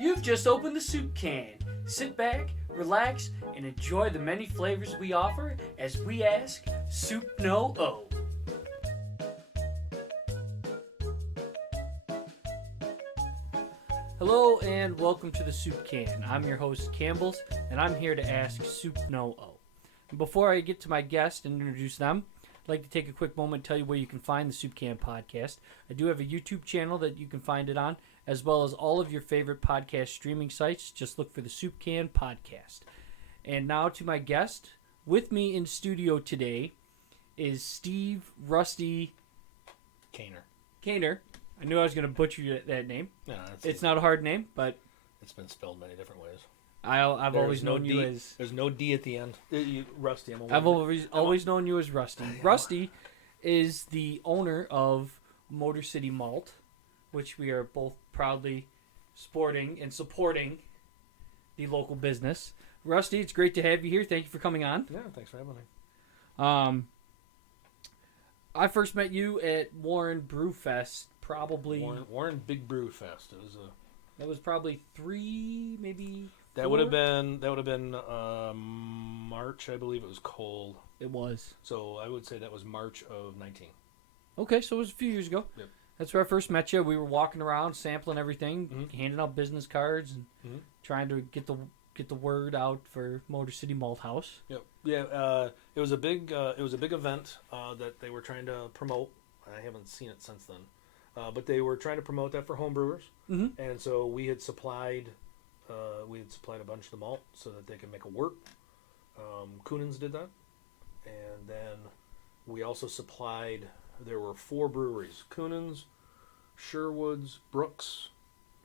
You've just opened the soup can. Sit back, relax, and enjoy the many flavors we offer as we ask Soup No O. Hello and welcome to the Soup Can. I'm your host Campbell's, and I'm here to ask Soup No O. Before I get to my guest and introduce them, I'd like to take a quick moment and tell you where you can find the Soup Can podcast. I do have a YouTube channel that you can find it on, as well as all of your favorite podcast streaming sites. Just look for the Soup Can podcast. And now to my guest. With me in studio today is Steve Rusty Kayner. I knew I was going to butcher that name. No, it's not a hard name, but it's been spelled many different ways. I've always known you as... There's no D at the end. Rusty. I've always known you as Rusty. Rusty is the owner of Motor City Malt, which we are both proudly sporting and supporting the local business. Rusty, it's great to have you here. Thank you for coming on. Yeah, thanks for having me. I first met you at Warren Brewfest, probably... Warren Big Brew Fest. That was probably 3, maybe... That would have been March, I believe. It was cold. It was. So I would say that was March of 19. Okay, so it was a few years ago. Yep. That's where I first met you. We were walking around, sampling everything, handing out business cards, and trying to get the word out for Motor City Malt House. Yep. Yeah. It was a big event that they were trying to promote. I haven't seen it since then, but they were trying to promote that for home brewers, and so we had supplied. A bunch of the malt so that they could make a wort. Kunin's did that. And then we also supplied, there were 4 breweries. Kunin's, Sherwood's, Brooks.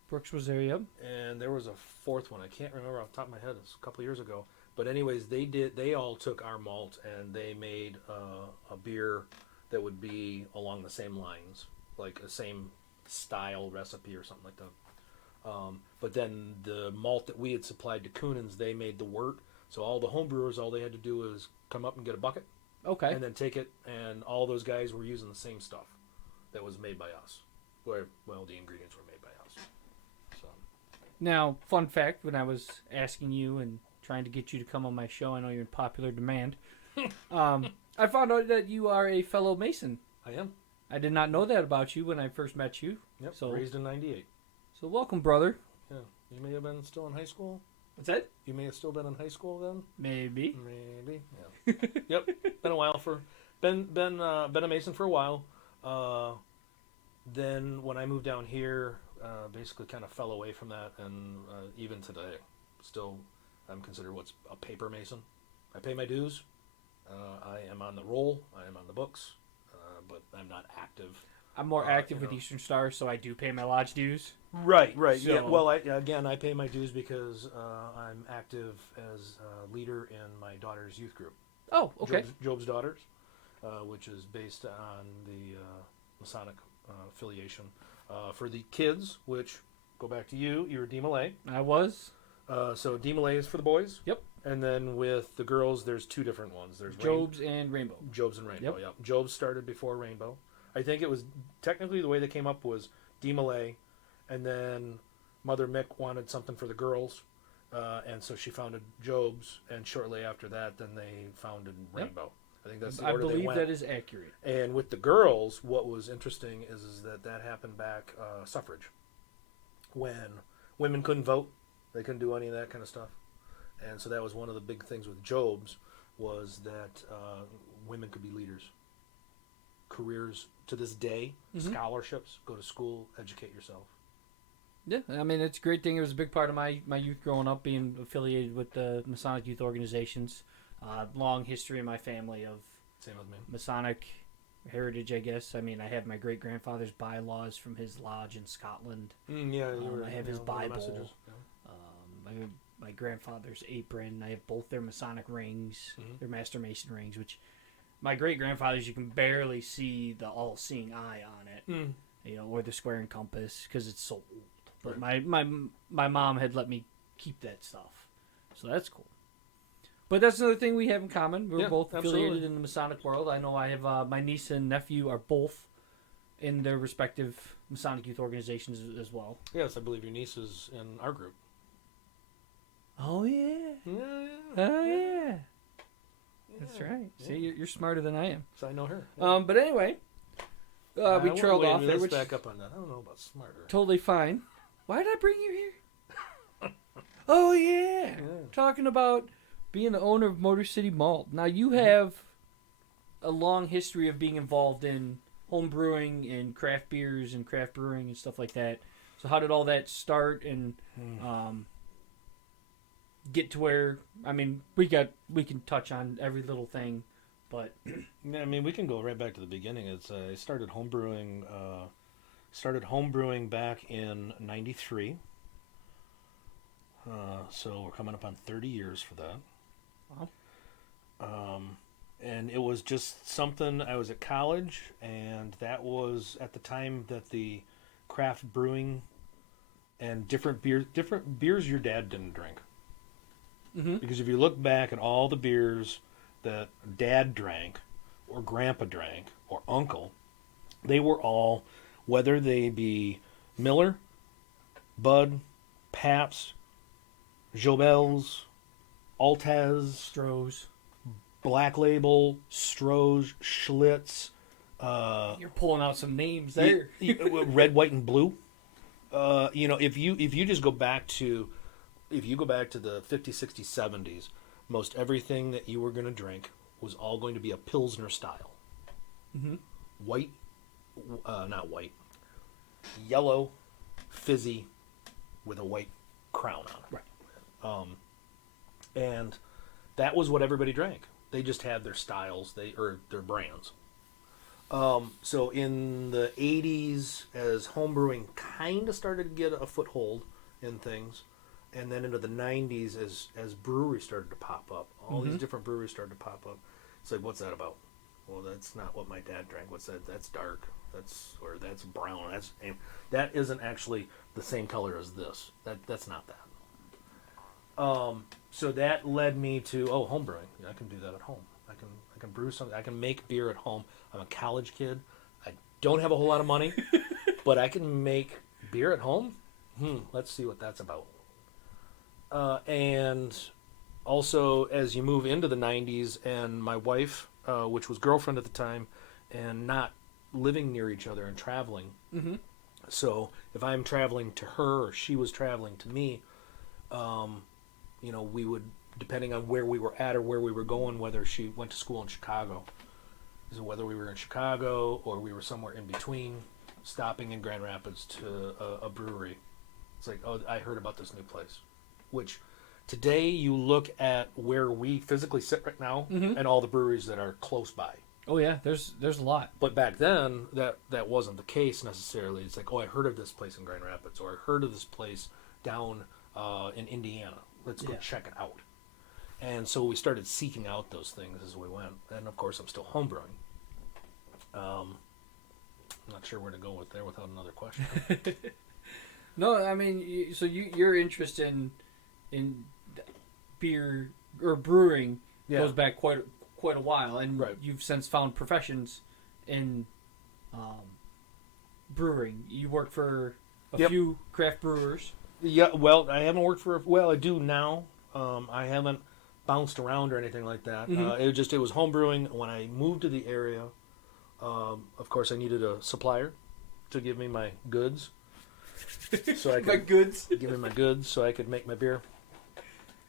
Brooks was there, yep. And there was a 4th one. I can't remember off the top of my head. It's a couple of years ago. But anyways, they all took our malt and they made a beer that would be along the same lines, like the same style recipe or something like that. But then the malt that we had supplied to Kunin's, they made the wort. So all the home brewers, all they had to do was come up and get a bucket. Okay. And then take it, and all those guys were using the same stuff that was made by us. The ingredients were made by us. So. Now, fun fact, when I was asking you and trying to get you to come on my show, I know you're in popular demand, I found out that you are a fellow Mason. I am. I did not know that about you when I first met you. Yep, so, raised in 98. So welcome, brother. Yeah, you may have been still in high school. What's that? You may have still been in high school then. Maybe. Yeah. Yep. Been a while been a Mason for a while. Then when I moved down here, basically kind of fell away from that, and even today, still I'm considered what's a paper Mason. I pay my dues. I am on the roll. I am on the books, but I'm not active. I'm more active with Eastern Star, so I do pay my lodge dues. Right. So, yeah. Well, I pay my dues because I'm active as a leader in my daughter's youth group. Oh, okay. Job's Daughters, which is based on the Masonic affiliation. For the kids, which, go back to you were DMLA. I was. So DMLA is for the boys. Yep. And then with the girls, there's 2 different ones. There's Job's and Rainbow. Job's and Rainbow, yep. Job's started before Rainbow. I think it was technically the way they came up was DMLA, and then Mother Mick wanted something for the girls, and so she founded Job's, and shortly after that, then they founded Rainbow. Yep. I think that's the order they went. I believe that is accurate. And with the girls, what was interesting is that happened back suffrage, when women couldn't vote, they couldn't do any of that kind of stuff, and so that was one of the big things with Job's was that women could be leaders. Careers to this day, scholarships, go to school, educate yourself. Yeah, I mean, it's a great thing. It was a big part of my youth growing up, being affiliated with the Masonic youth organizations. Long history in my family of Same with me. Masonic heritage, I guess. I mean, I have my great-grandfather's bylaws from his lodge in Scotland. I have his Bible. My grandfather's apron. I have both their Masonic rings, their Master Mason rings, which... My great-grandfather's, you can barely see the all-seeing eye on it, or the square and compass, because it's so old. But right. my mom had let me keep that stuff, so that's cool. But that's another thing we have in common. We're both affiliated in the Masonic world. I know I have my niece and nephew are both in their respective Masonic youth organizations as well. Yes, I believe your niece is in our group. Oh, yeah. Yeah. Oh, yeah. That's right. Yeah. See, you're smarter than I am. So I know her. Yeah. But anyway, we trailed off there. Let's back up on that. I don't know about smarter. Totally fine. Why did I bring you here? Oh, yeah. Talking about being the owner of Motor City Malt. Now, you have a long history of being involved in home brewing and craft beers and craft brewing and stuff like that. So how did all that start and get to where, I mean, we can touch on every little thing, but yeah, I mean, we can go right back to the beginning. It's I started home brewing back in '93. So we're coming up on 30 years for that. Wow. And it was just something, I was at college, and that was at the time that the craft brewing and different beers your dad didn't drink. Mm-hmm. Because if you look back at all the beers that Dad drank, or Grandpa drank, or Uncle, they were all, whether they be Miller, Bud, Pabst, Jobels, Altez, Stroh's, Black Label, Stroh's, Schlitz. You're pulling out some names there. Red, white, and blue. If you just go back to, if you go back to the 50s, 60s, 70s, most everything that you were going to drink was all going to be a Pilsner style. Mm-hmm. Not white, yellow, fizzy, with a white crown on it. Right. And that was what everybody drank. They just had their styles, or their brands. So in the 80s, as homebrewing kind of started to get a foothold in things, and then into the 90s, as breweries started to pop up, all these different breweries started to pop up. It's like, what's that about? Well, that's not what my dad drank. What's that? That's dark. That's brown. That isn't actually the same color as this. That's not that. So that led me to home brewing. I can do that at home. I can brew something. I can make beer at home. I'm a college kid. I don't have a whole lot of money, but I can make beer at home. Let's see what that's about. And also, as you move into the 90s, and my wife, which was girlfriend at the time, and not living near each other and traveling. Mm-hmm. So if I'm traveling to her or she was traveling to me, we would, depending on where we were at or where we were going, whether she went to school in Chicago, so whether we were in Chicago or we were somewhere in between, stopping in Grand Rapids to a brewery. It's like, I heard about this new place. Which today you look at where we physically sit right now and all the breweries that are close by. Oh yeah, there's a lot. But back then that wasn't the case necessarily. It's like, I heard of this place in Grand Rapids, or I heard of this place down in Indiana. Let's go check it out. And so we started seeking out those things as we went. And of course, I'm still homebrewing. I'm not sure where to go with there without another question. No, I mean, so your interest in beer or brewing goes back quite a while, and you've since found professions in brewing. You work for a few craft brewers. Yeah, well, I haven't worked for. Well, I do now. I haven't bounced around or anything like that. It was home brewing. When I moved to the area, of course, I needed a supplier to give me my goods. So I could give me my goods so I could make my beer.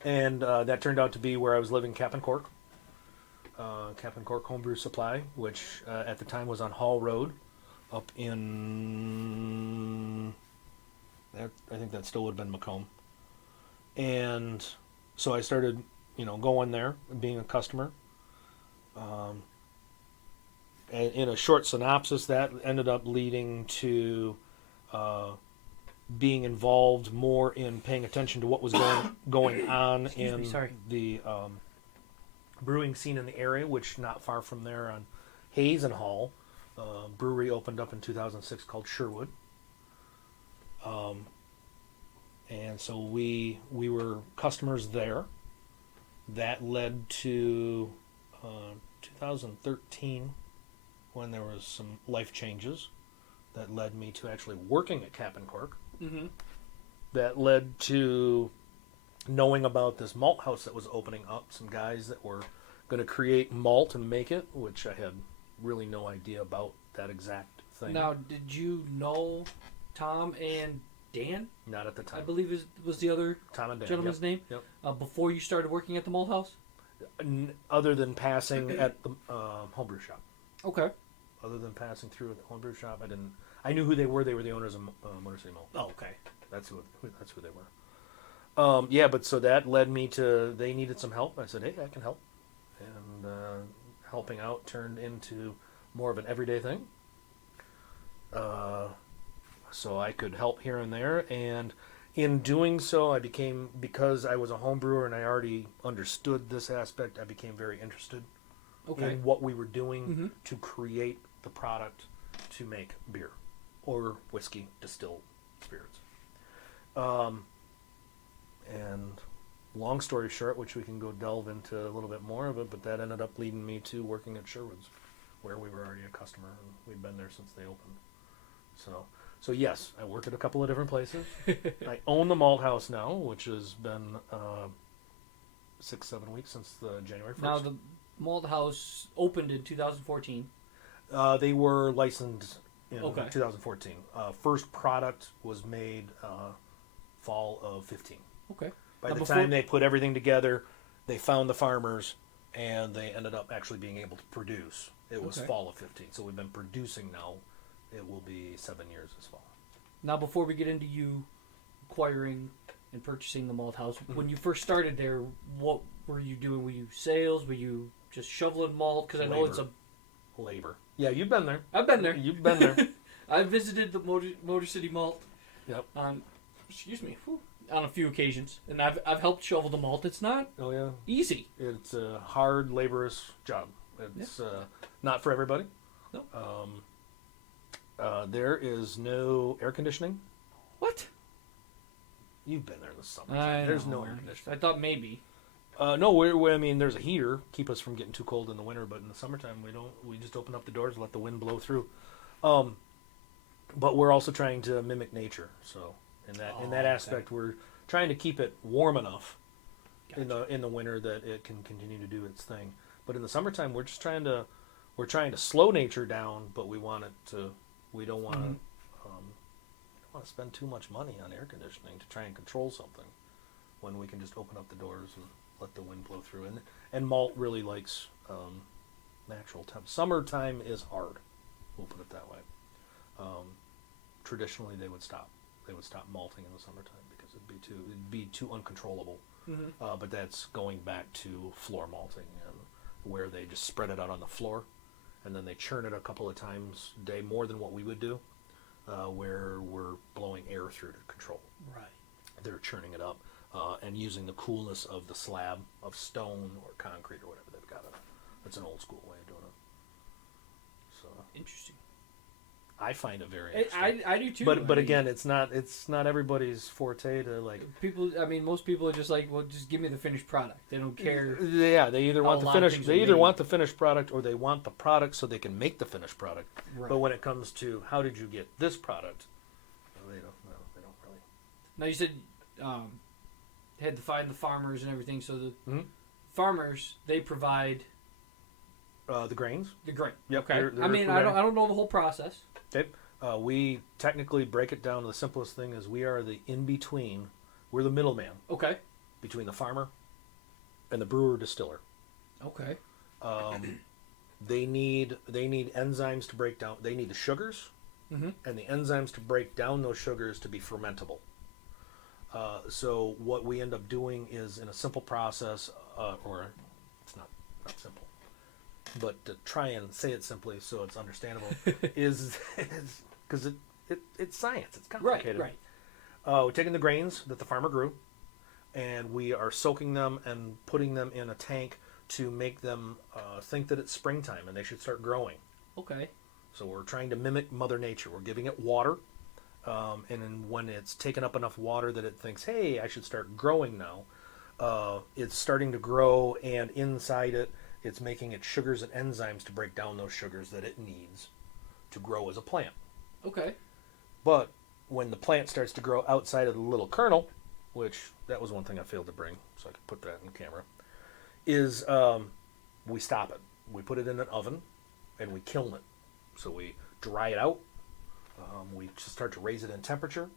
And that turned out to be where I was living, Cap and Cork. Cap and Cork Homebrew Supply, which at the time was on Hall Road, up in, I think that still would have been Macomb. And so I started, going there, being a customer. And in a short synopsis, that ended up leading to being involved more in paying attention to what was going on in the brewing scene in the area, which not far from there on Hayes and Hall, brewery opened up in 2006 called Sherwood. And so we were customers there. That led to 2013 when there was some life changes that led me to actually working at Cap and Cork. Mm-hmm. That led to knowing about this malt house that was opening up. Some guys that were going to create malt and make it, which I had really no idea about that exact thing. Now, did you know Tom and Dan? Not at the time. I believe was the other Tom and Dan, gentleman's name? Yep. Before you started working at the malt house? Other than passing at the homebrew shop. Okay. Other than passing through at the homebrew shop, I knew who they were. They were the owners of Motor City Malt. Oh, okay. That's who they were. But so that led me to, they needed some help. I said, hey, I can help. And helping out turned into more of an everyday thing. So I could help here and there. And in doing so, because I was a home brewer and I already understood this aspect, I became very interested in what we were doing to create the product to make beer or whiskey, distilled spirits. And long story short, which we can go delve into a little bit more of it, but that ended up leading me to working at Sherwood's, where we were already a customer and we'd been there since they opened. So yes, I work at a couple of different places. I own the malt house now, which has been 6-7 weeks since the January 1st. Now the malt house opened in 2014. They were licensed in 2014. First product was made fall of 15. Okay. By the time they put everything together, they found the farmers, and they ended up actually being able to produce. It was fall of 15. So we've been producing now. It will be 7 years this fall. Now, before we get into you acquiring and purchasing the malt house, when you first started there, what were you doing? Were you sales? Were you just shoveling malt? Because I know it's a... Labor. Yeah, you've been there. I've been there. You've been there. I visited the Motor City Malt. Yep. On a few occasions, and I've helped shovel the malt. It's not easy. It's a hard, laborious job. It's not for everybody. No. There is no air conditioning. What? You've been there in the summer. There's no air conditioning. I thought maybe. No, I mean, there's a heater, keep us from getting too cold in the winter, but in the summertime we don't. We just open up the doors and let the wind blow through. But we're also trying to mimic nature. So in that aspect, we're trying to keep it warm enough in the winter that it can continue to do its thing. But in the summertime, we're trying to slow nature down, but we want it to. We don't want to spend too much money on air conditioning to try and control something when we can just open up the doors and let the wind blow through. And malt really likes natural temp. Summertime is hard. We'll put it that way. Traditionally, they would stop. They would stop malting in the summertime because it'd be too uncontrollable. But that's going back to floor malting, where they just spread it out on the floor, and then they churn it a couple of times a day, more than what we would do, where we're blowing air through to control. Right. They're churning it up and using the coolness of the slab of stone or concrete or whatever they've got it. That's an old school way of doing it. So interesting. I find it very interesting. I do too. But again, it's not everybody's forte to like. People, I mean, most people are just like, well, just give me the finished product. They don't care. Yeah, they either want the finished. They either want the finished product or they want the product so they can make the finished product. Right. But when it comes to how did you get this product, they don't really. Now you said had to find the farmers and everything. So the farmers, they provide the grains. The grain. Yep. Okay. I mean, I don't know the whole process. Okay. We technically break it down to the simplest thing is we are the in-between. We're the middleman. Okay. Between the farmer and the brewer distiller. Okay. They need enzymes to break down. They need the sugars and the enzymes to break down those sugars to be fermentable. So what we end up doing is in a simple process, or it's not simple, but to try and say it simply so it's understandable, is because it's science. It's complicated. Right. We're taking the grains that the farmer grew, and we are soaking them and putting them in a tank to make them think that it's springtime and they should start growing. Okay. So we're trying to mimic Mother Nature. We're giving it water, and then when it's taken up enough water that it thinks, hey, I should start growing now, it's starting to grow, and inside it, it's making its sugars and enzymes to break down those sugars that it needs to grow as a plant. Okay. But when the plant starts to grow outside of the little kernel, which that was one thing I failed to bring, so I could put that in camera, is we stop it. We put it in an oven, and we kiln it. So we dry it out. We just start to raise it in temperature.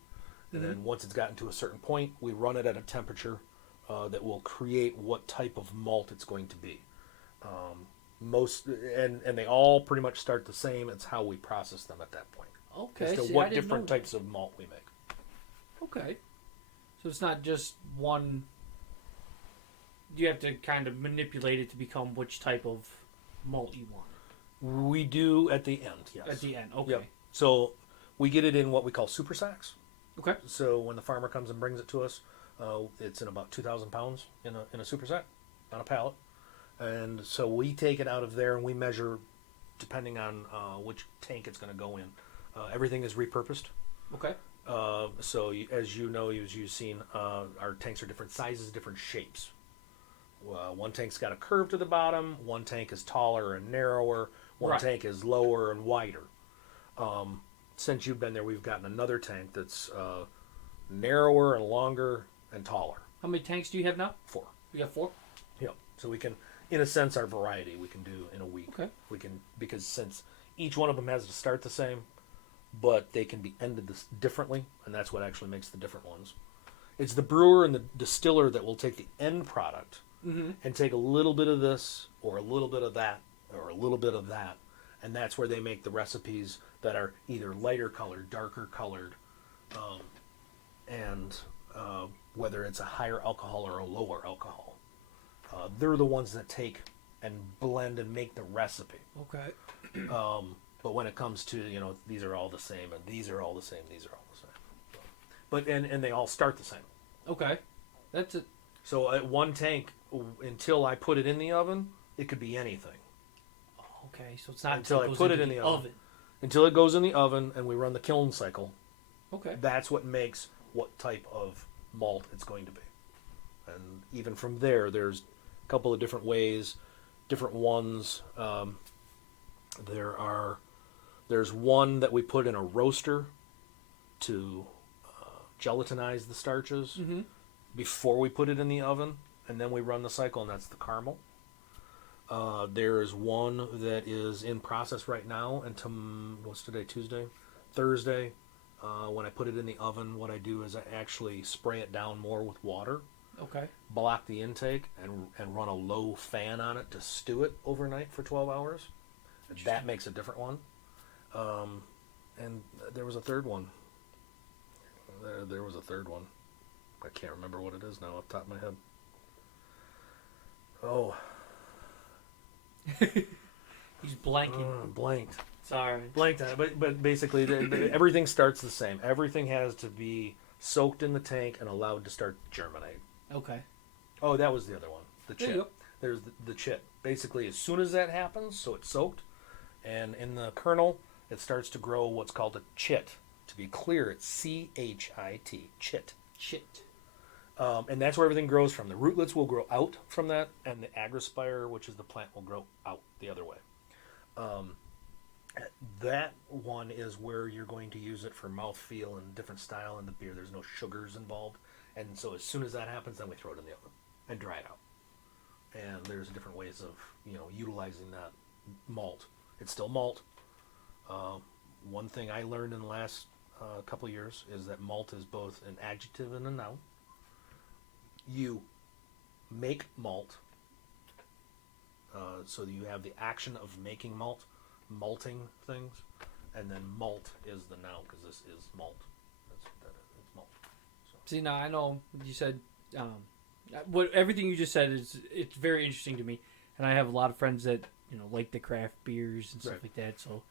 And then once it's gotten to a certain point, we run it at a temperature that will create what type of malt it's going to be. And they all pretty much start the same. It's how we process them at that point. Okay. As to what different types of malt we make. Okay. So it's not just one. You have to kind of manipulate it to become which type of malt you want. We do at the end, yes. At the end, okay. Yep. So we get it in what we call super sacks. Okay. So when the farmer comes and brings it to us, it's in about 2,000 pounds in a super sack on a pallet. And so we take it out of there and we measure depending on which tank it's going to go in. Everything is repurposed. Okay. So as you know, as you've seen, our tanks are different sizes, different shapes. One tank's got a curve to the bottom. One tank is taller and narrower. One tank is lower and wider. Since you've been there, we've gotten another tank that's narrower and longer and taller. How many tanks do you have now? 4. You got 4? Yeah. So we can, in a sense, our variety we can do in a week. Okay. We can, because since each one of them has to start the same, but they can be ended differently, and that's what actually makes the different ones. It's the brewer and the distiller that will take the end product and take a little bit of this or a little bit of that or a little bit of that, and that's where they make the recipes that are either lighter colored, darker colored, and whether it's a higher alcohol or a lower alcohol. They're the ones that take and blend and make the recipe. Okay. But when it comes to, these are all the same, and these are all the same, these are all the same. But and they all start the same. Okay. That's it. So at one tank, until I put it in the oven, it could be anything. Okay, so it's not until I put it in the oven. Until it goes in the oven and we run the kiln cycle. Okay. That's what makes what type of malt it's going to be. And even from there, there's a couple of different ways, different ones. There's one that we put in a roaster to gelatinize the starches before we put it in the oven, and then we run the cycle, and that's the caramel. There's one that is in process right now, and what's today, Tuesday? Thursday, when I put it in the oven, what I do is I actually spray it down more with water. Okay. Block the intake and run a low fan on it to stew it overnight for 12 hours. That makes a different one. And there was a third one. There was a third one. I can't remember what it is now off the top of my head. Oh. He's blanking. Blanked. Sorry. Blanked on it. But basically, everything starts the same. Everything has to be soaked in the tank and allowed to start to germinate. Okay. Oh, that was the other one. The chit. There you go. There's the chit. Basically, as soon as that happens, so it's soaked, and in the kernel, it starts to grow what's called a chit. To be clear, it's C-H-I-T. Chit. Chit. And that's where everything grows from. The rootlets will grow out from that, and the agrospire, which is the plant, will grow out the other way. That one is where you're going to use it for mouthfeel and different style in the beer. There's no sugars involved. And so as soon as that happens, then we throw it in the oven and dry it out. And there's different ways of, utilizing that malt. It's still malt. One thing I learned in the last couple of years is that malt is both an adjective and a noun. You make malt, so you have the action of making malt, malting things, and then malt is the noun because this is malt. It's malt. So. See, now I know you said everything you just said it's very interesting to me, and I have a lot of friends that like the craft beers and stuff like that. So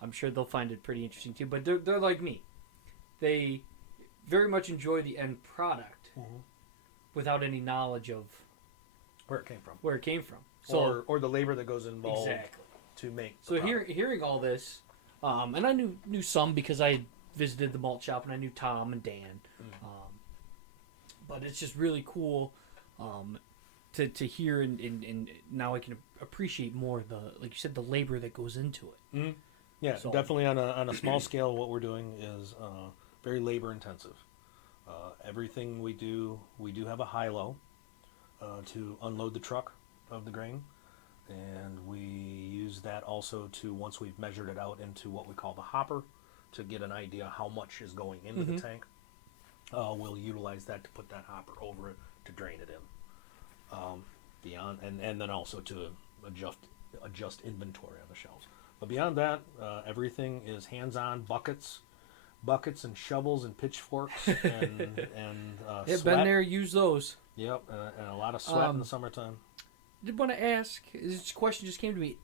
I'm sure they'll find it pretty interesting too. But they're like me; they very much enjoy the end product without any knowledge of where it came from. So or the labor that goes involved exactly to make. So hearing all this, and I knew some because I had visited the malt shop and I knew Tom and Dan. But it's just really cool to hear and now I can appreciate more like you said, the labor that goes into it. Yeah, So, definitely on a small scale, what we're doing is very labor intensive. Everything we do have a high-low to unload the truck of the grain, and we use that also to, once we've measured it out into what we call the hopper, to get an idea how much is going into the tank. We'll utilize that to put that hopper over it to drain it in. Beyond and then also to adjust inventory on the shelves. But beyond that, everything is hands-on, buckets and shovels and pitchforks and I've sweat. been there, use those. Yep, and a lot of sweat in the summertime. I did want to ask, this question just came to me.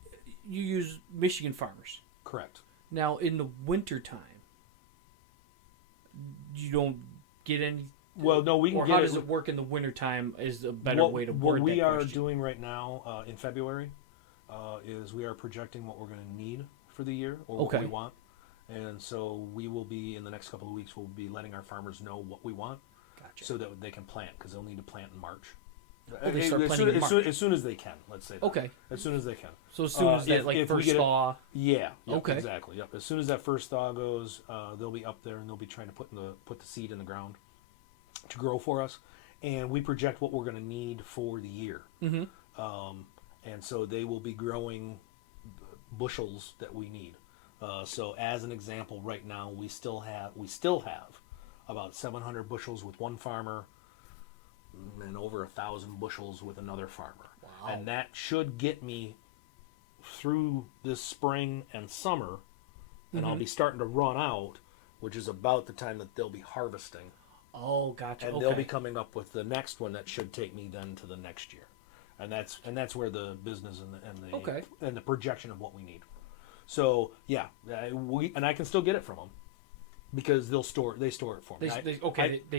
You use Michigan farmers. Correct. Now, in the wintertime, you don't get any... Well, no, we can or get how it. does it work in the wintertime is a better way to word What we that are question. doing right now in February is we are projecting what we're going to need for the year, or what we want. And so we will be, in the next couple of weeks, we'll be letting our farmers know what we want. Gotcha. So that they can plant, because they'll need to plant in March. They start planting in March. As soon as they can, let's say that. Okay. As soon as they can. So as soon as that if first thaw... Yeah. Yep, okay. Exactly. Yep. As soon as that first thaw goes, they'll be up there and they'll be trying to put the seed in the ground to grow for us, and we project what we're going to need for the year. Mm-hmm. And so they will be growing bushels that we need. So as an example, right now we still have about 700 bushels with one farmer, and over 1,000 bushels with another farmer. Wow. And that should get me through this spring and summer, and I'll be starting to run out, which is about the time that they'll be harvesting. Oh, gotcha. And they'll be coming up with the next one that should take me then to the next year. And that's where the business and the projection of what we need. So yeah, I can still get it from them, because they store it for me.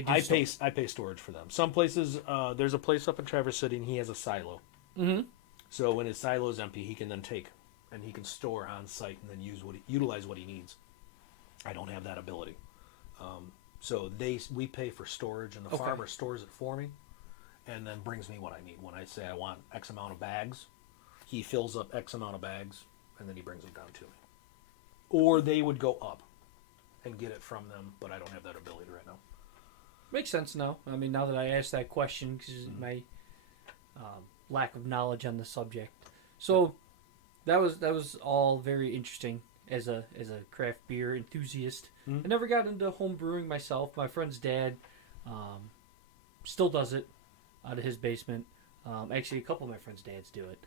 I pay storage for them. Some places, there's a place up in Traverse City, and he has a silo. Mm-hmm. So when his silo is empty, he can then take and he can store on site and then utilize what he needs. I don't have that ability. So we pay for storage, and the farmer stores it for me, and then brings me what I need. When I say I want X amount of bags, he fills up X amount of bags, and then he brings them down to me. Or they would go up and get it from them, but I don't have that ability right now. Makes sense now. I mean, now that I asked that question, because my lack of knowledge on the subject. So that was all very interesting as a craft beer enthusiast. I never got into home brewing myself. My friend's dad still does it out of his basement. Actually, a couple of my friends' dads do it.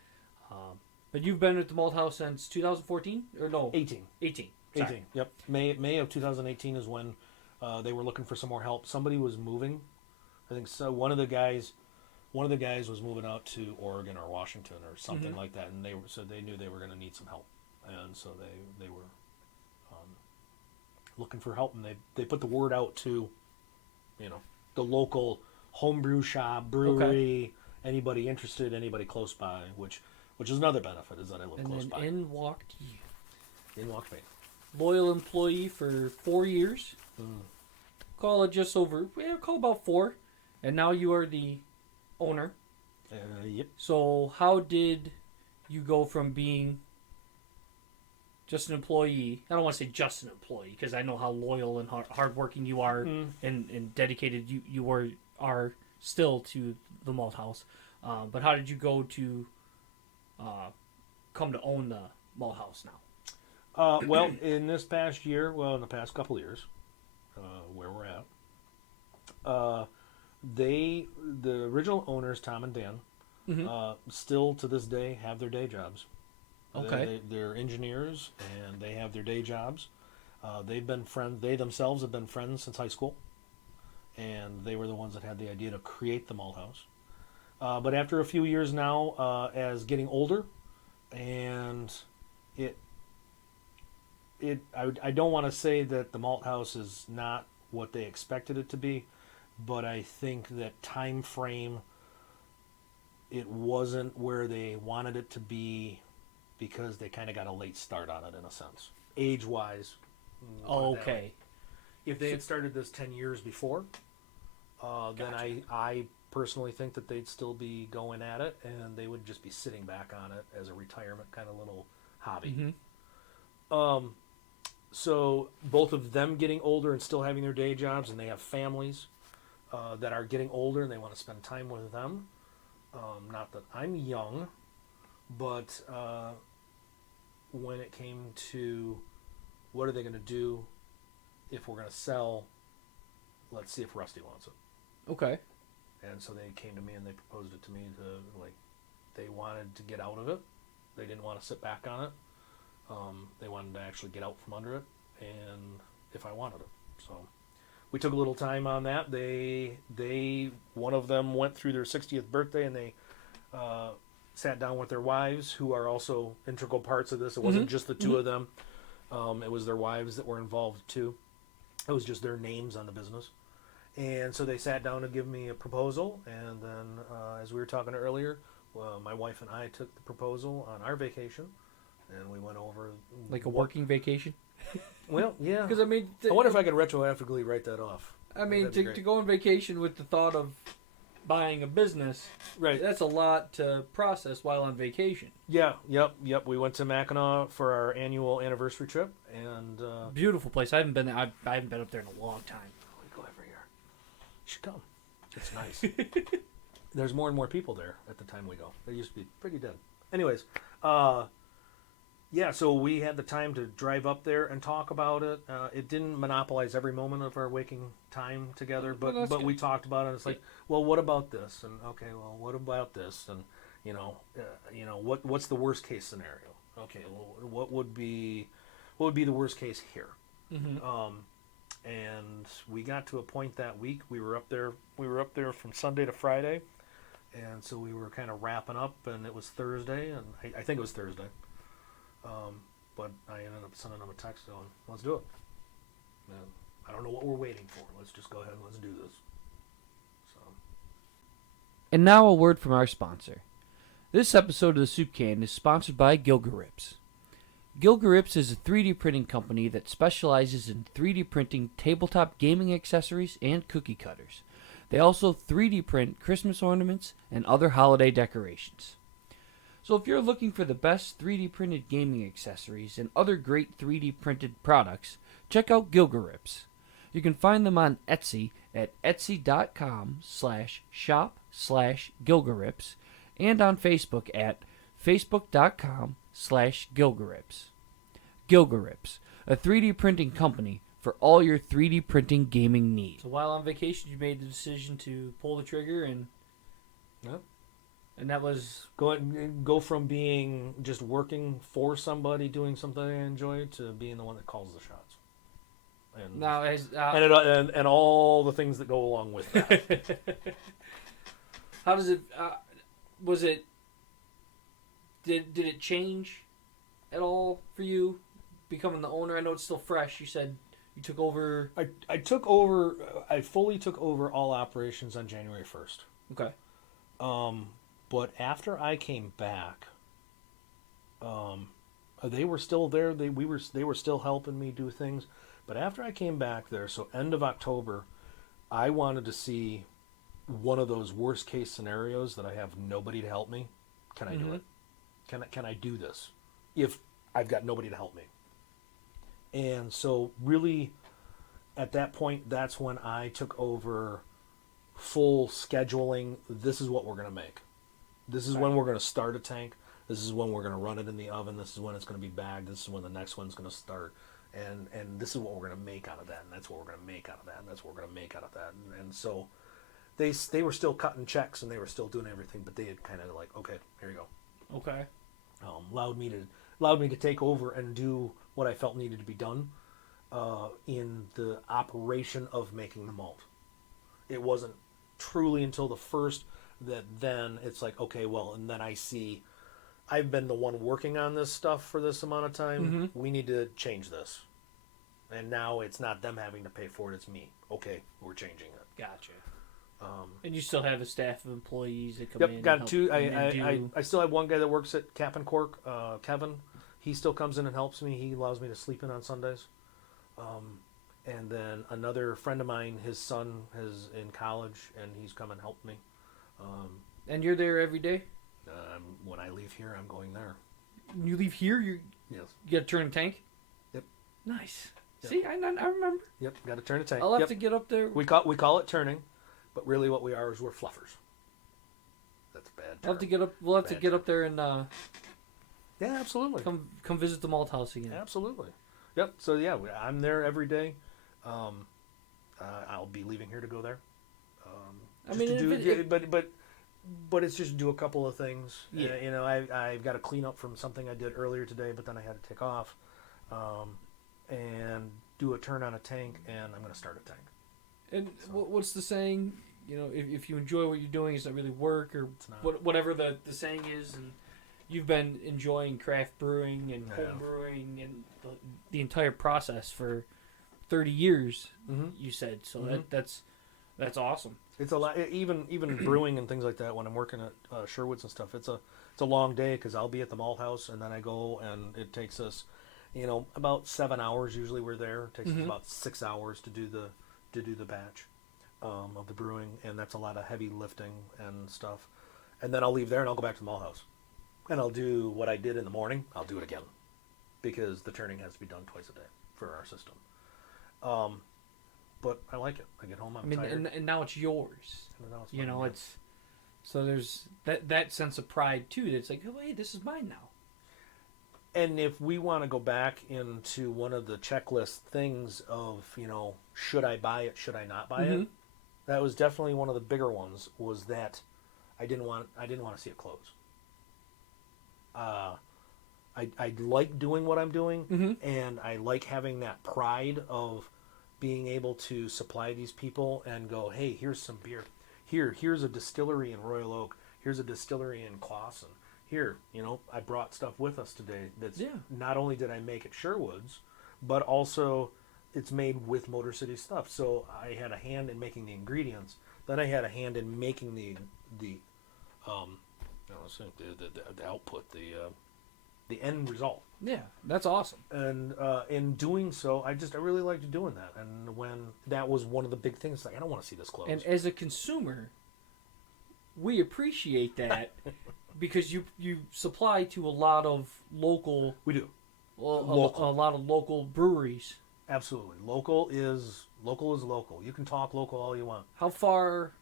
But you've been at the Malt House since 2014? Or no? 18. 18. Sorry. 18, yep. May of 2018 is when they were looking for some more help. Somebody was moving. I think so. One of the guys was moving out to Oregon or Washington or something like that, and they knew they were going to need some help, and so they were looking for help, and they put the word out to, the local homebrew shop, brewery, anybody interested, anybody close by, which is another benefit, is that I live close by. In walked you. In walked me. Loyal employee for 4 years. Call it just over. Call about 4, and now you are the owner. Yep. So how did you go from being just an employee? I don't want to say just an employee, because I know how loyal and hardworking you are, and dedicated you are still to the Malt House. But how did you go to come to own the Malt House now? Well, in the past couple of years, where we're at, the original owners, Tom and Dan, still to this day have their day jobs. Okay. They're engineers, and they have their day jobs. They've been friends. They themselves have been friends since high school, and they were the ones that had the idea to create the Malt House. But after a few years now, as getting older, and I don't want to say that the Malt House is not what they expected it to be, but I think that time frame, it wasn't where they wanted it to be, because they kind of got a late start on it, in a sense, age-wise. Okay. If they had started this 10 years before, then I personally think that they'd still be going at it, and they would just be sitting back on it as a retirement kind of little hobby. So both of them getting older and still having their day jobs, and they have families that are getting older and they want to spend time with them. Not that I'm young, but when it came to what are they going to do if we're going to sell, let's see if Rusty wants it. Okay. And so they came to me and they proposed it to me to, like, they wanted to get out of it. They didn't want to sit back on it. They wanted to actually get out from under it, and if I wanted it. So we took a little time on that. One of them went through their 60th birthday, and they sat down with their wives, who are also integral parts of this. It wasn't just the two of them. It was their wives that were involved too. It was just their names on the business. And so they sat down to give me a proposal, and then as we were talking earlier, my wife and I took the proposal on our vacation, and we went over... Like a working vacation? Well, yeah. Because, I mean... I wonder if I could retroactively write that off. I mean, to go on vacation with the thought of buying a business, right? That's a lot to process while on vacation. Yeah, yep. We went to Mackinac for our annual anniversary trip, and... beautiful place. I haven't been there. I haven't been up there in a long time. We go every year. You should come. It's nice. There's more and more people there at the time we go. There used to be pretty dead. Anyways, yeah, so we had the time to drive up there and talk about it. It didn't monopolize every moment of our waking time together, but we talked about it. It's like, well, what about this? And okay, well, what about this? And what's the worst case scenario? Okay, well, what would be the worst case here? Mm-hmm. And we got to a point that week. We were up there from Sunday to Friday, and so we were kind of wrapping up. And it was Thursday, and I think it was Thursday. But I ended up sending them a text going, "Let's do it." And I don't know what we're waiting for. Let's just go ahead and let's do this. So. And now a word from our sponsor. This episode of the Soup Can is sponsored by Gilgarips. Gilgarips is a 3D printing company that specializes in 3D printing tabletop gaming accessories and cookie cutters. They also 3D print Christmas ornaments and other holiday decorations. So if you're looking for the best 3D printed gaming accessories and other great 3D printed products, check out Gilgarips. You can find them on Etsy at etsy.com/shop/Gilgarips and on Facebook at facebook.com/Gilgarips. Gilgarips, a 3D printing company for all your 3D printing gaming needs. So while on vacation, you made the decision to pull the trigger and... Yep. And that was... Go from being just working for somebody, doing something I enjoy, to being the one that calls the shots. And now, and all the things that go along with that. How does it... was it... Did it change at all for you, becoming the owner? I know it's still fresh. You said you took over... I took over... I fully took over all operations on January 1st. Okay. But after I came back, they were still there. They were still helping me do things. But after I came back there, so end of October, I wanted to see one of those worst case scenarios that I have nobody to help me. Can I do it? Can I do this if I've got nobody to help me? And so really, at that point, that's when I took over full scheduling. This is what we're going to make. This is when we're going to start a tank. This is when we're going to run it in the oven. This is when it's going to be bagged. This is when the next one's going to start. And this is what we're going to make out of that. And that's what we're going to make out of that. And that's what we're going to make out of that. And so they were still cutting checks and they were still doing everything. But they had kind of like, okay, here you go. Okay. Allowed me to take over and do what I felt needed to be done in the operation of making the malt. It wasn't truly until the first that then it's like, okay, well, and then I see I've been the one working on this stuff for this amount of time. Mm-hmm. We need to change this. And now it's not them having to pay for it, it's me. Okay, we're changing it. Gotcha. And you still have a staff of employees that come in? Yep, got two. I still have one guy that works at Cap and Cork, Kevin. He still comes in and helps me. He allows me to sleep in on Sundays. And then another friend of mine, his son is in college, and he's come and helped me. And you're there every day? When I leave here, I'm going there. You leave here? Yes. You got to turn a tank? Nice. Yep. See, I remember. Yep, got to turn a tank. I'll have to get up there. We call it turning, but really what we are is we're fluffers. That's a bad term. I'll have to get up. We'll have to get up there and. Yeah, absolutely. Come visit the malt house again. Absolutely. Yep. So yeah, I'm there every day. I'll be leaving here to go there. But it's just do a couple of things. Yeah. I've got to clean up from something I did earlier today, but then I had to take off, and do a turn on a tank, and I'm going to start a tank. And what's the saying? If you enjoy what you're doing, it's not really work, or whatever the saying is. And you've been enjoying craft brewing and home brewing and the entire process for 30 years. Mm-hmm. You said so. Mm-hmm. That's awesome. It's a lot. Even brewing and things like that. When I'm working at Sherwood's and stuff, it's a long day because I'll be at the malt house and then I go and it takes us, about 7 hours. Usually we're there. It takes us about 6 hours to do the batch of the brewing, and that's a lot of heavy lifting and stuff. And then I'll leave there and I'll go back to the malt house, and I'll do what I did in the morning. I'll do it again because the turning has to be done twice a day for our system. But I like it. I get home, I'm tired. And now it's yours. It's so there's that sense of pride too. It's like, oh, hey, this is mine now. And if we want to go back into one of the checklist things of, should I buy it, should I not buy it? That was definitely one of the bigger ones. Was that I didn't want to see it close. I like doing what I'm doing, and I like having that pride of being able to supply these people and go, hey, here's some beer. Here's a distillery in Royal Oak. Here's a distillery in Clawson. Here, I brought stuff with us today that's not only did I make at Sherwood's, but also it's made with Motor City stuff. So I had a hand in making the ingredients. Then I had a hand in making the output, the end result. Yeah, that's awesome. And in doing so, I really liked doing that. And when that was one of the big things, like I don't want to see this close. And as a consumer, we appreciate that because you supply to a lot of local. We do. A lot of local breweries. Absolutely, local is local. You can talk local all you want. How far?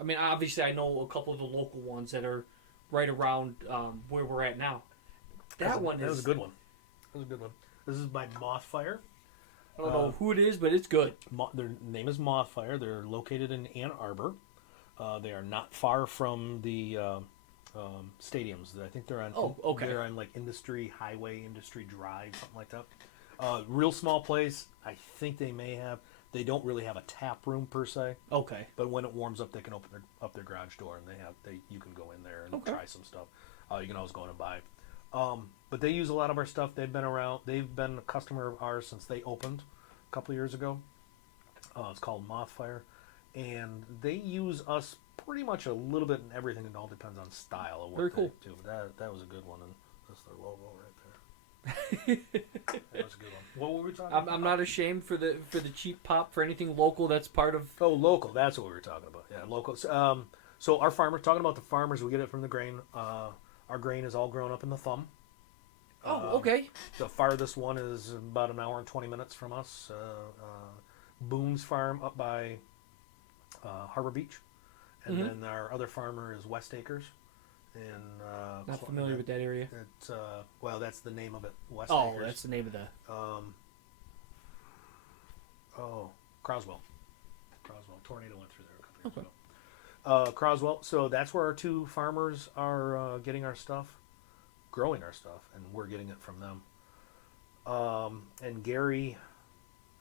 I mean, obviously, I know a couple of the local ones that are right around where we're at now. That was a good one. This is by Moth Fire. I don't know who it is, but it's good. Their name is Moth Fire. They're located in Ann Arbor. They are not far from the stadiums. I think they're on. Oh, okay. They're on like Industry Highway, Industry Drive, something like that. Real small place. I think they don't really have a tap room per se. Okay. But when it warms up, they can open their garage door and you can go in there and try some stuff. You can always go in and buy. But they use a lot of our stuff. They've been around. They've been a customer of ours since they opened a couple of years ago. It's called Moth Fire, and they use us pretty much a little bit in everything. It all depends on style of what Very cool. they do. But that was a good one, and that's their logo right there. That was a good one. What were we talking about? I'm not ashamed for the cheap pop for anything local. That's part of. Oh, local. That's what we were talking about. Yeah, local. So our farmers. Talking about the farmers, we get it from the grain. Our grain is all grown up in the thumb. Oh, okay. The farthest one is about an hour and 20 minutes from us. Boone's Farm up by Harbor Beach. And then our other farmer is West Acres. Not familiar with that area. It's that's the name of it. West Acres. Acres. That's the name of the... Croswell. Tornado went through there a couple years ago. Croswell. So that's where our two farmers are getting our stuff, growing our stuff, and we're getting it from them. And Gary,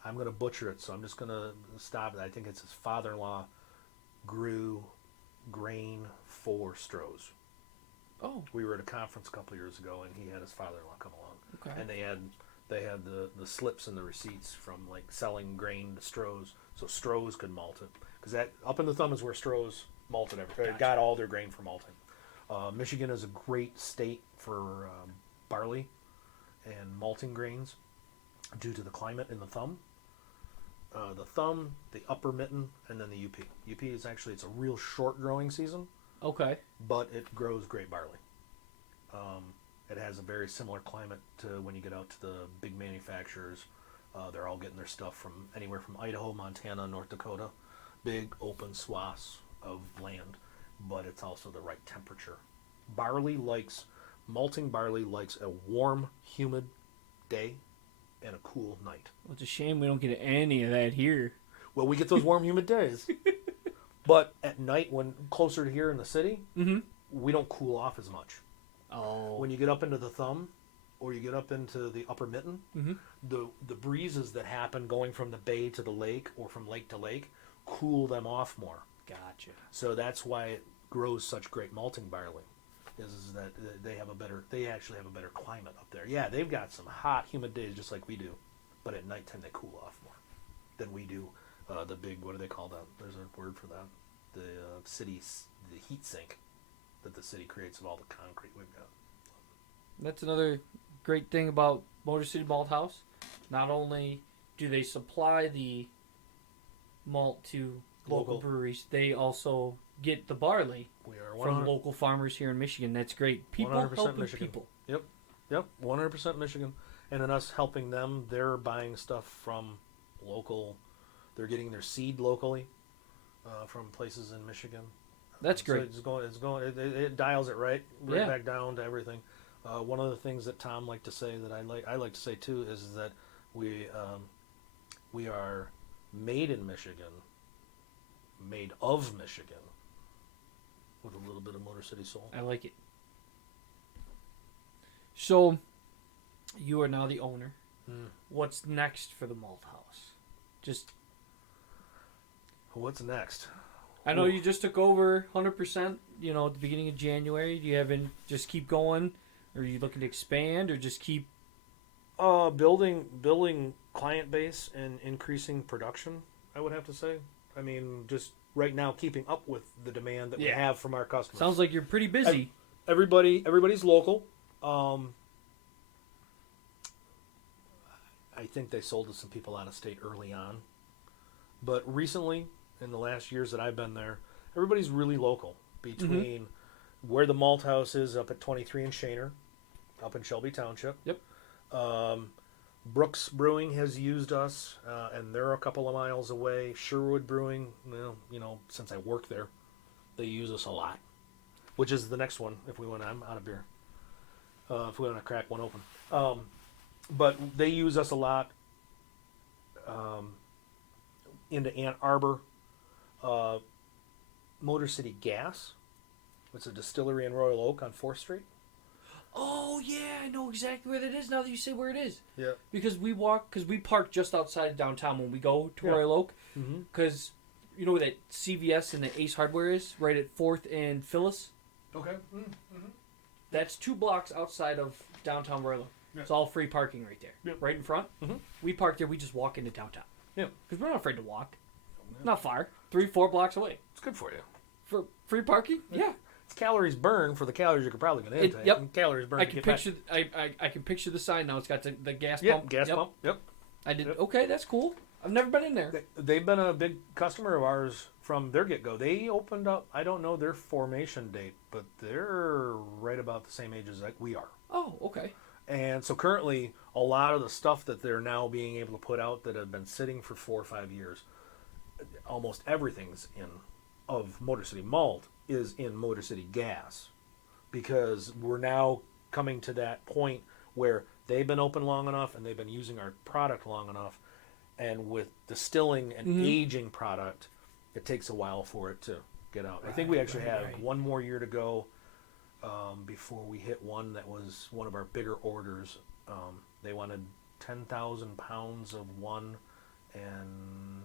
I'm going to butcher it, so I'm just going to stop it. I think it's his father-in-law grew grain for Stroh's. Oh. We were at a conference a couple of years ago, and he had his father-in-law come along. Okay. And they had the slips and the receipts from like selling grain to Stroh's, so Stroh's could malt it. Because that up in the thumb is where Stroh's malted everything. Gotcha. Got all their grain for malting. Michigan is a great state for barley and malting grains due to the climate in the thumb. The thumb, the upper mitten, and then the UP. UP is actually, it's a real short growing season. Okay. But it grows great barley. It has a very similar climate to when you get out to the big manufacturers. They're all getting their stuff from anywhere from Idaho, Montana, North Dakota. Big open swaths of land, but it's also the right temperature. Malting barley likes a warm, humid day and a cool night. Well, it's a shame we don't get any of that here. Well, we get those warm, humid days. But at night, when closer to here in the city, we don't cool off as much. Oh. When you get up into the thumb, or you get up into the upper mitten, the breezes that happen going from the bay to the lake, or from lake to lake, cool them off more. Gotcha. So that's why it grows such great malting barley. Is that they actually have a better climate up there. Yeah, they've got some hot, humid days just like we do, but at nighttime they cool off more than we do. The big, what do they call that? There's a word for that. The heat sink that the city creates of all the concrete we've got. That's another great thing about Motor City Malt House. Not only do they supply the malt to local breweries, they also get the barley from local farmers here in Michigan. That's great. People helping Michigan. People. Yep, 100% Michigan. And then us helping them, they're buying stuff from local. They're getting their seed locally from places in Michigan. That's great. It dials it right back down to everything. One of the things that Tom liked to say that I like to say too is that we are made in Michigan, made of Michigan, with a little bit of Motor City soul. I like it. So, you are now the owner. What's next for the Malt House? What's next? I know you just took over 100%, at the beginning of January. Do you have just keep going? Or are you looking to expand or just keep building client base and increasing production, I would have to say. I mean, just right now keeping up with the demand that we have from our customers. Sounds like you're pretty busy. Everybody's local. I think they sold to some people out of state early on. But recently, in the last years that I've been there, everybody's really local. Between where the Malt House is up at 23 and Shaner, up in Shelby Township. Yep. Brooks Brewing has used us, and they're a couple of miles away. Sherwood Brewing, since I work there, they use us a lot. Which is the next one, I'm out of beer. If we want to crack one open. But they use us a lot. Into Ann Arbor. Motor City Gas. It's a distillery in Royal Oak on 4th Street. Oh, yeah, I know exactly where that is now that you say where it is. Yeah. Because we park just outside downtown when we go to Royal Oak. Because you know where that CVS and the Ace Hardware is? Right at 4th and Phyllis? Okay. That's 2 blocks outside of downtown Royal Oak. Yeah. It's all free parking right there. Right in front. We park there. We just walk into downtown. Yeah. Because we're not afraid to walk. Not far. 3-4 blocks away. It's good for you. For free parking? Yeah. It's calories burned for the calories you could probably get intake. Yep. Calories burned. I can picture the sign now. It's got the gas pump. Gas pump. Yep. I did. Yep. Okay, that's cool. I've never been in there. They've been a big customer of ours from their get-go. They opened up, I don't know their formation date, but they're right about the same age as like we are. Oh, okay. And so currently, a lot of the stuff that they're now being able to put out that have been sitting for 4 or 5 years, almost everything's of Motor City Malt is in Motor City Gas, because we're now coming to that point where they've been open long enough and they've been using our product long enough, and with distilling and aging product, it takes a while for it to get out. I think we actually have one more year to go before we hit one that was one of our bigger orders. They wanted 10,000 pounds of one, and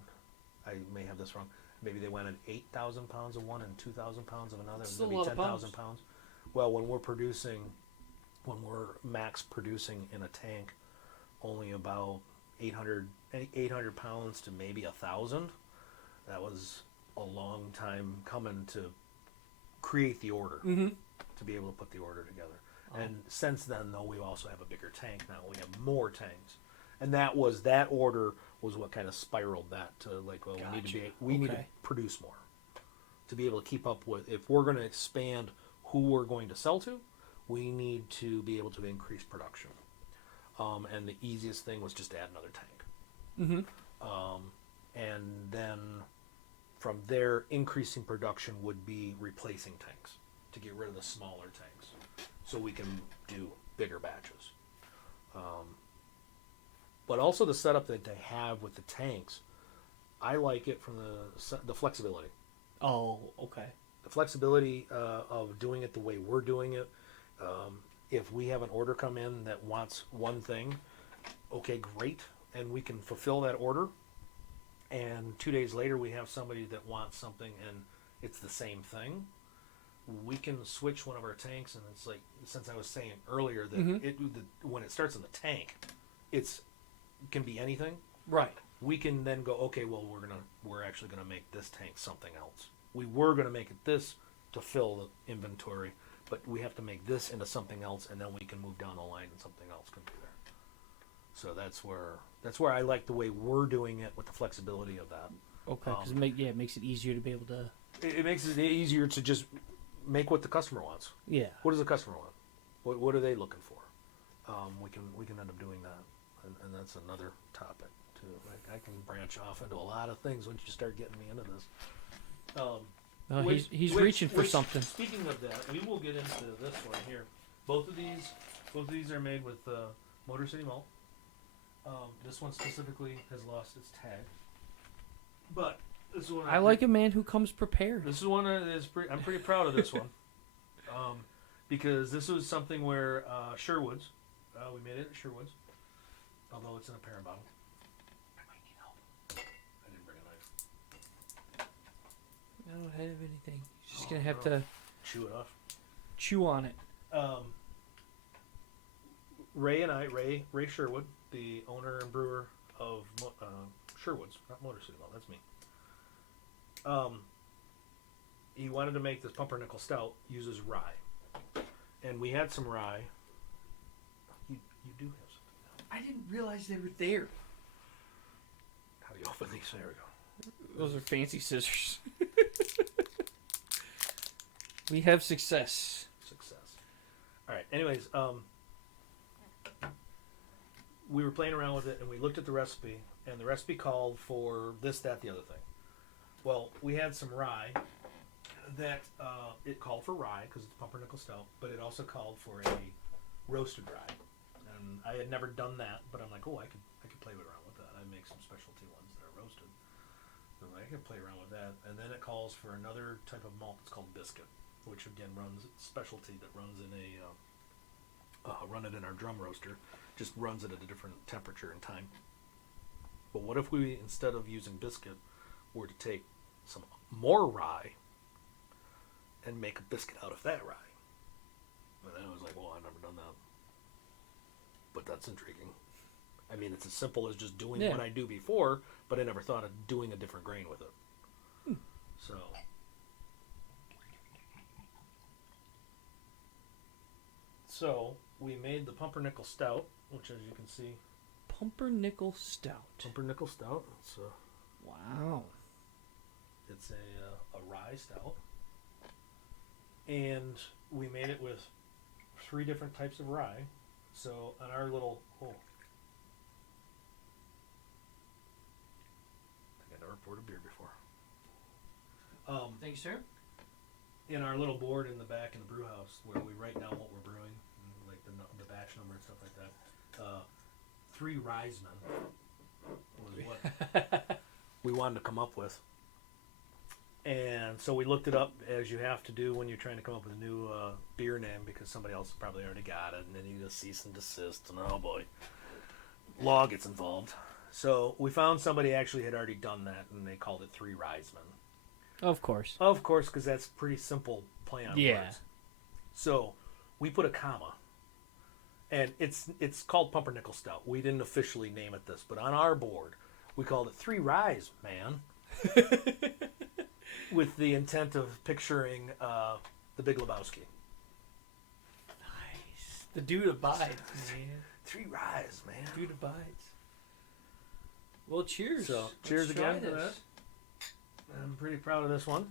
I may have this wrong. Maybe they wanted 8,000 pounds of one and 2,000 pounds of another. That's maybe 10,000 pounds. Well, when we're max producing in a tank, only about 800 pounds to maybe 1,000. That was a long time coming to create the order, to be able to put the order together. Oh. And since then, though, we also have a bigger tank now. We have more tanks, and that order was what kind of spiraled that to like, well, gotcha. we need to produce more to be able to keep up with. If we're going to expand who we're going to sell to, we need to be able to increase production. And the easiest thing was just to add another tank. Mm-hmm. And then from there, increasing production would be replacing tanks to get rid of the smaller tanks, so we can do bigger batches. But also the setup that they have with the tanks, I like it from the flexibility. Oh, okay. The flexibility of doing it the way we're doing it. If we have an order come in that wants one thing, okay, great, and we can fulfill that order. And 2 days later, we have somebody that wants something, and it's the same thing. We can switch one of our tanks, and it's like, since I was saying earlier that when it starts in the tank, it can be anything. Right. We can then go, okay, well, we're actually gonna make this tank something else. We were gonna make it this to fill the inventory, but we have to make this into something else, and then we can move down the line, and something else can be there. So that's where I like the way we're doing it with the flexibility of that. Okay, because it makes it easier to be able to. It makes it easier to just make what the customer wants. Yeah. What does the customer want? What are they looking for? We can end up doing that, and that's another topic too. Like, I can branch off into a lot of things once you start getting me into this. He's reaching for something. Speaking of that, we will get into this one here. Both of these are made with Motor City Malt. This one specifically has lost its tag, but this is one I like a man who comes prepared. This is one that is I'm pretty proud of this one, because this was something where Sherwood's, we made it at Sherwood's, although it's in a parent bottle. I might need help. I didn't bring a knife. I don't have anything. You're just gonna have to chew it off. Chew on it. Ray Sherwood, the owner and brewer of Sherwood's, not Motor City Malt, that's me. He wanted to make this Pumpernickel Stout, uses rye. And we had some rye. You do have something now. I didn't realize they were there. How do you open these? There we go. Those are fancy scissors. We have success. All right. Anyways, we were playing around with it, and we looked at the recipe, and the recipe called for this, that, the other thing. Well, we had some rye that it called for rye because it's Pumpernickel Stout, but it also called for a roasted rye, and I had never done that, but I'm like, oh, I could play around with that. I make some specialty ones that are roasted, so I could play around with that. And then it calls for another type of malt that's called biscuit, which again runs specialty that runs in run it in our drum roaster, just runs it at a different temperature and time. But what if we, instead of using biscuit, were to take some more rye and make a biscuit out of that rye? And I was like, well, I've never done that. But that's intriguing. I mean, it's as simple as just doing what I do before, but I never thought of doing a different grain with it. So we made the Pumpernickel Stout, which, as you can see, Pumpernickel Stout. Pumpernickel Stout. Wow. It's a rye stout, and we made it with 3 different types of rye. So on our little I think I never poured a beer before. Thank you, sir. In our little board in the back in the brew house, where we write down what we're brewing, like the batch number and stuff like that, 3 Risemen was what we wanted to come up with. And so we looked it up, as you have to do when you're trying to come up with a new beer name, because somebody else probably already got it, and then you just cease and desist, and oh boy, law gets involved. So we found somebody actually had already done that, and they called it 3 Risemen. Of course. Of course, because that's pretty simple play on words. So we put a comma, and it's called Pumpernickel Stout. We didn't officially name it this, but on our board, we called it 3 Rise, man. With the intent of picturing the Big Lebowski. Nice. The dude abides, man. 3 Rise, man. Dude abides. Well, cheers. So, cheers again to that. I'm pretty proud of this one.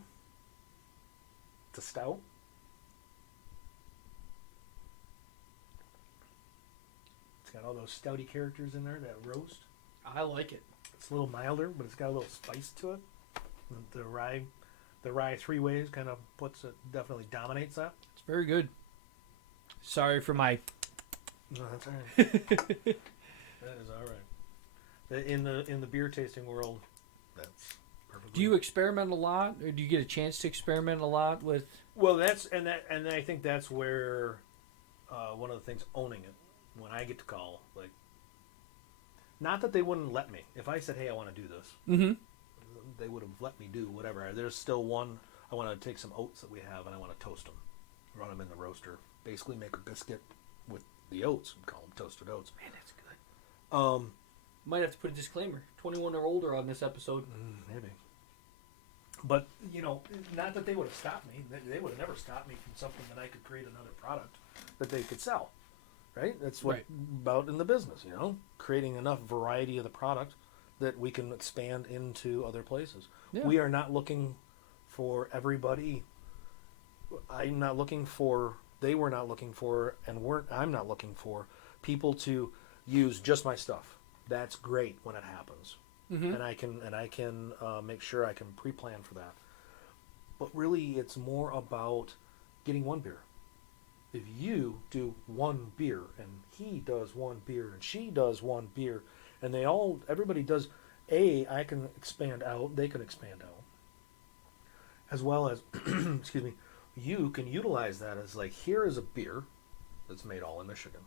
It's a stout. It's got all those stouty characters in there, that roast. I like it. It's a little milder, but it's got a little spice to it. The rye 3 ways kind of definitely dominates that. It's very good. Sorry for my... No, that's all right. That is all right. In the beer tasting world, that's perfect. Do you experiment a lot, or do you get a chance to experiment a lot with? Well, and I think that's where one of the things, owning it. When I get to call, like, not that they wouldn't let me. If I said, "Hey, I want to do this," they would have let me do whatever. There's still one. I want to take some oats that we have, and I want to toast them, run them in the roaster, basically make a biscuit with the oats and call them toasted oats. Man, that's good. Might have to put a disclaimer: 21 or older on this episode. Maybe. But not that they would have stopped me. They would have never stopped me from something that I could create another product that they could sell. Right? That's what about in the business, creating enough variety of the product that we can expand into other places. Yeah. We are not looking for everybody. I'm not looking for, they were not looking for, and I'm not looking for people to use just my stuff. That's great when it happens. And I can make sure I can pre-plan for that. But really, it's more about getting one beer. If you do one beer, and he does one beer, and she does one beer, and everybody does I can expand out, they can expand out. As well as, excuse me, you can utilize that as like, here is a beer that's made all in Michigan.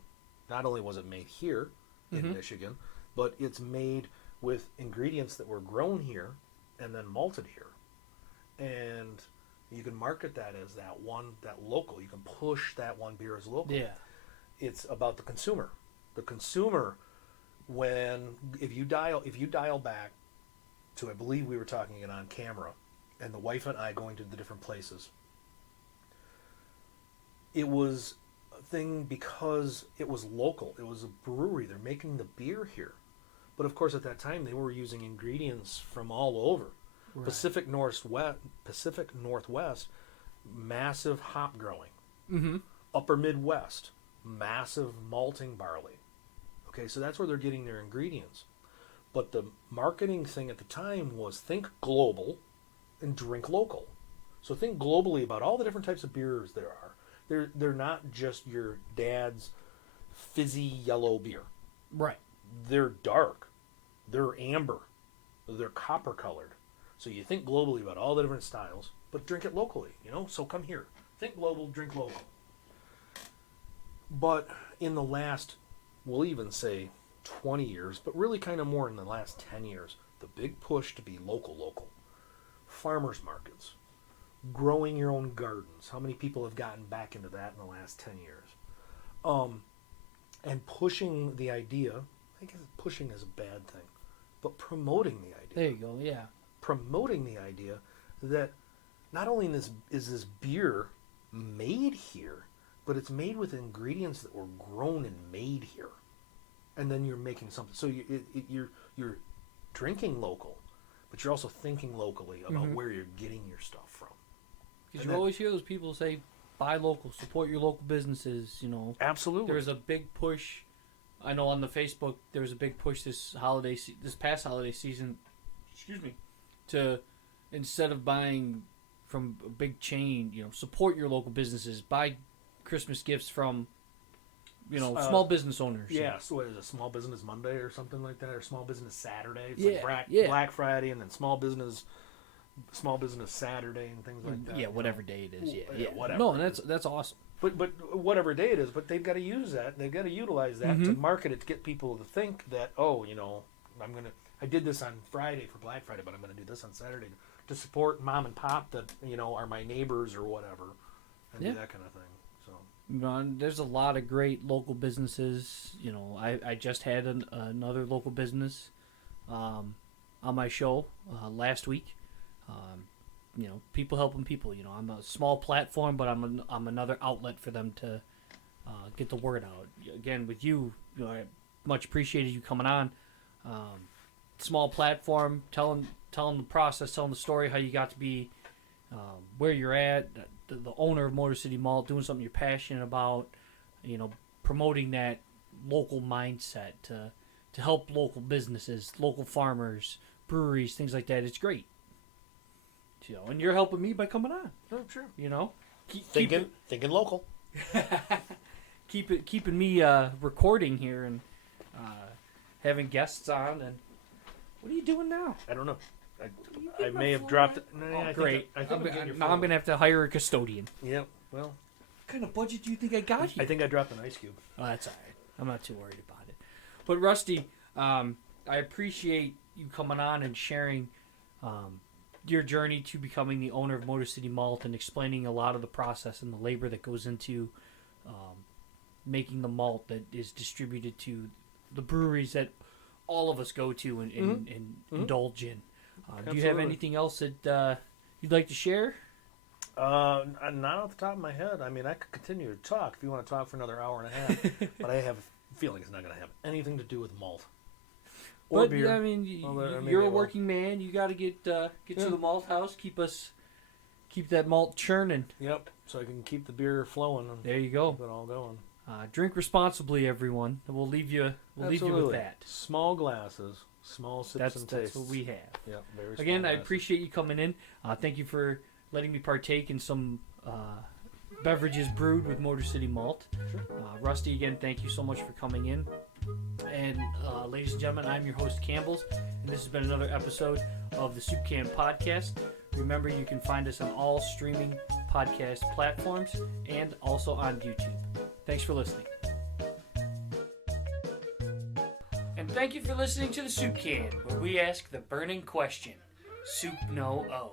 Not only was it made here in Michigan, but it's made with ingredients that were grown here and then malted here. And you can market that as that local. You can push that one beer as local. Yeah. It's about the consumer. The consumer, if you dial back to, I believe we were talking it on camera, and the wife and I going to the different places. It was a thing because it was local. It was a brewery. They're making the beer here. But of course, at that time, they were using ingredients from all over. Right. Pacific Northwest, massive hop growing. Upper Midwest, massive malting barley. Okay, so that's where they're getting their ingredients. But the marketing thing at the time was think global and drink local. So think globally about all the different types of beers there are. They're not just your dad's fizzy yellow beer. Right. They're dark. They're amber. They're copper colored. So you think globally about all the different styles, but drink it locally, So come here. Think global, drink local. But in the last, we'll even say 20 years, but really kind of more in the last 10 years, the big push to be local. Farmers markets. Growing your own gardens. How many people have gotten back into that in the last 10 years? And pushing the idea, I guess pushing is a bad thing, but promoting the idea. There you go, yeah. Promoting the idea that not only is this beer made here, but it's made with ingredients that were grown and made here. And then you're making something. So you're drinking local, but you're also thinking locally about where you're getting your stuff from. Because you always hear those people say, buy local, support your local businesses, Absolutely. There's a big push. I know on the Facebook, there was a big push this past holiday season, to, instead of buying from a big chain, support your local businesses, buy Christmas gifts from, small business owners. Yeah, so what is it, Small Business Monday or something like that, or Small Business Saturday? It's like Black Friday and then Small Business Saturday and things like that. Yeah, whatever day it is. Yeah. Whatever. No, and that's awesome. But whatever day it is, but they've got to use that. They've got to utilize that to market it, to get people to think that, I did this on Friday for Black Friday, but I'm going to do this on Saturday to support mom and pop that, are my neighbors or whatever, and do that kind of thing. So there's a lot of great local businesses. I just had another local business on my show last week. People helping people. I'm a small platform, but I'm another outlet for them to get the word out. Again, with you, I much appreciated you coming on. Small platform, telling the process, telling the story, how you got to be where you're at, the owner of Motor City Malt, doing something you're passionate about, promoting that local mindset to to help local businesses, local farmers, breweries, things like that. It's great. And you're helping me by coming on. Oh, sure. Thinking local. keeping me recording here and having guests on. And what are you doing now? I don't know. I may have dropped it. No, great. I'm going to have to hire a custodian. Yep. Well, what kind of budget do you think I got here? I think I dropped an ice cube. Oh, that's all right. I'm not too worried about it. But Rusty, I appreciate you coming on and sharing your journey to becoming the owner of Motor City Malt and explaining a lot of the process and the labor that goes into making the malt that is distributed to the breweries that all of us go to and indulge in. Do you have anything else that you'd like to share? Not off the top of my head. I mean, I could continue to talk if you want to talk for another hour and a half, but I have a feeling it's not going to have anything to do with malt. Or But beer. I mean, you're a working man. You got to get to the malt house. Keep that malt churning. Yep. So I can keep the beer flowing. And there you go. Keep it all going. Drink responsibly, everyone. We'll leave you. Leave you with that. Small glasses, small sips and tastes. That's what we have. Yep. Very small Again, I glasses. appreciate you coming in. Thank you for letting me partake in some beverages brewed with Motor City Malt. Sure. Rusty, again, thank you so much for coming in. And ladies and gentlemen, I'm your host, Campbell's, and this has been another episode of the Soup Can Podcast. Remember, you can find us on all streaming podcast platforms and also on YouTube. Thanks for listening. And thank you for listening to the Soup Can, where we ask the burning question, soup no O.